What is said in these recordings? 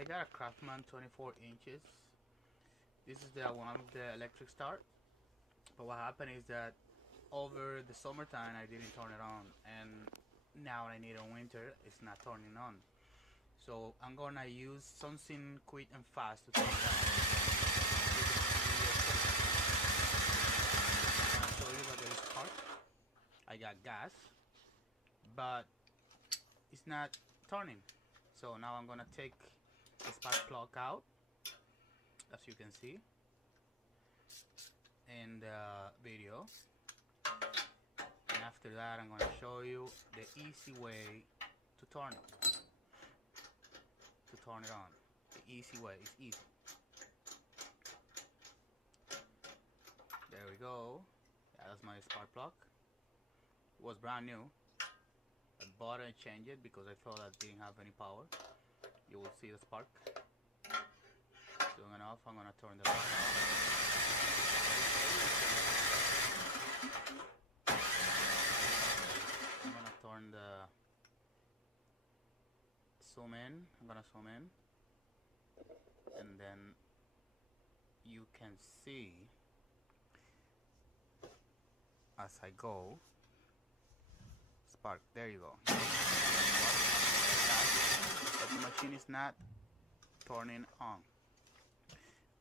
I got a Craftman 24 inches. This is the one with the electric start. But what happened is that over the summertime I didn't turn it on, and now I need in winter it's not turning on. So I'm gonna use something quick and fast to turn it on. I'm gonna show you that there is spark. I got gas, but it's not turning. So now I'm gonna take the spark plug out, as you can see in the video, and after that I'm gonna show you the easy way to turn it. On the easy way. It's easy. There we go. Yeah, that's my spark plug. It was brand new. I bought it and changed it because I thought I didn't have any power. You will see the spark. Soon enough, I'm gonna turn the light on. I'm gonna turn the zoom in. I'm gonna zoom in, and then you can see as I go. Spark. There you go. But the machine is not turning on.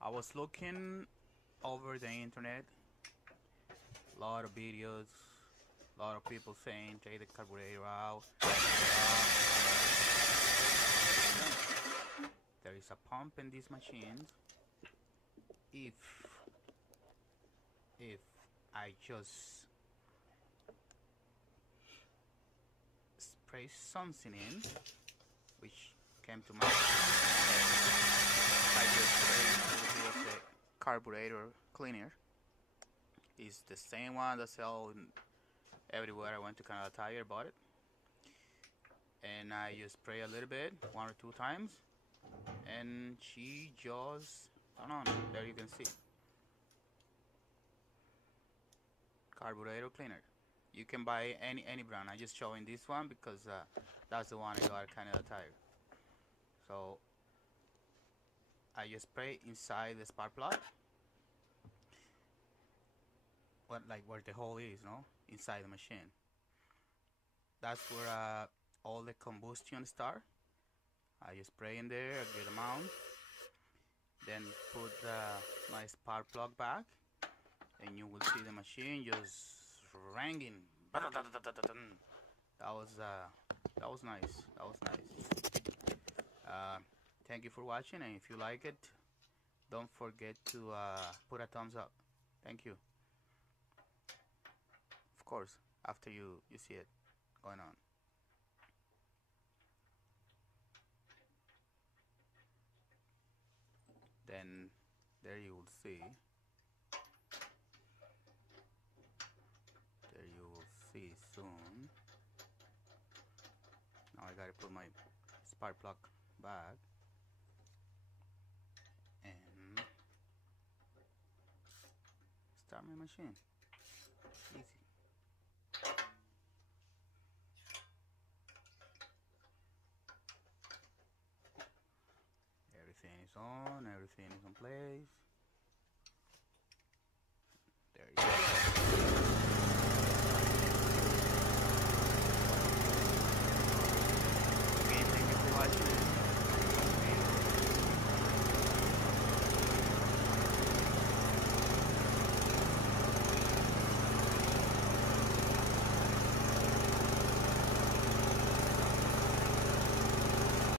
I was looking over the internet, a lot of videos, a lot of people saying take the carburetor out. There is a pump in these machines. If I just spray something in, which came to mind, I just sprayed a little bit of the carburetor cleaner. It's the same one that sells everywhere. I went to Canada Tire, bought it, and I just spray a little bit, 1 or 2 times, and she just turned on. There you can see carburetor cleaner. You can buy any brand. I'm just showing this one because that's the one I got at Canada Tire. So I just spray inside the spark plug, where the hole is, no, inside the machine. That's where all the combustion start. I just spray in there a good amount, then put my spark plug back, and you will see the machine just ringing. That was nice. That was nice. Thank you for watching, and if you like it, don't forget to put a thumbs up. Thank you. Of course, after you see it going on. Then there you will see. There you will see soon. Now I gotta put my spark plug back and start my machine. Easy. Everything is on, everything is in place.